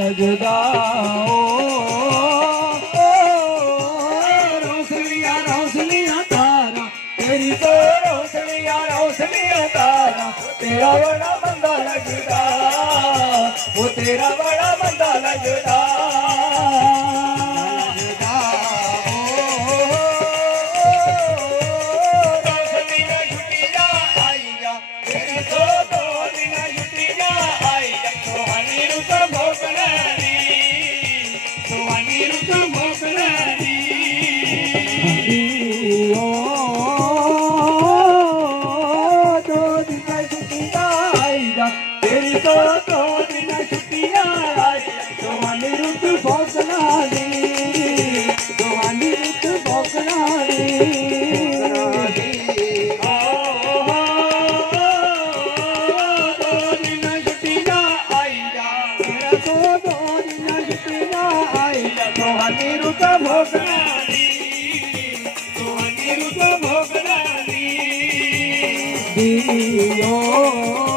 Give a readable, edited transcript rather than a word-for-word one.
लगदा रोशनियां तारा तेरी तो रोशनियां तारा तेरा बड़ा बंदा लगदा वो तेरा बड़ा बंदा लगदा तेरी तो दो दिन छुट्टियां आई सुहानी रुत भोगनाली सुहानी रुत भोगनाली दो दिन छुट्टियां आई जा तेरा तो दो दिन छुट्टियां आई जा सुहानी रुत भोगनाली सुहानी रुत भोगनाली दियो